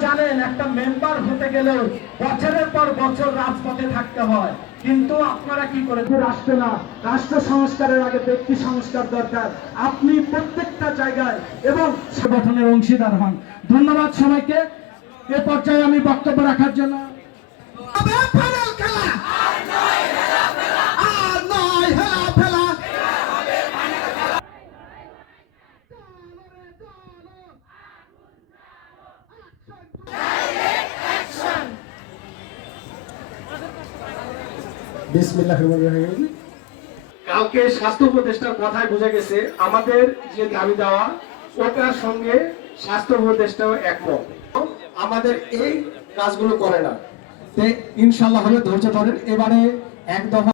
জানেন একটা মেম্বার হতে গেলে বছরের পর বছর রাজপথে থাকতে হয়। কিন্তু আপনারা কি করে রাষ্ট্র না রাষ্ট্র সংস্কারের আগে ব্যক্তি সংস্কার দরকার। আপনি প্রত্যেকটা জায়গায় এবং সংগঠনের অংশীদার হন। ধন্যবাদ সবাইকে। এ পর্যায়ে আমি বক্তব্য রাখার জন্য কালকে স্বাস্থ্য উপদেষ্টার কথায় বোঝা গেছে, আমাদের যে দাবি দেওয়া, ওটার সঙ্গে স্বাস্থ্য উপদেষ্টাও একমত। আমাদের এই কাজগুলো করে না। ইনশাল্লাহ হলে ধৈর্য ধরেন। এবারে এক দফা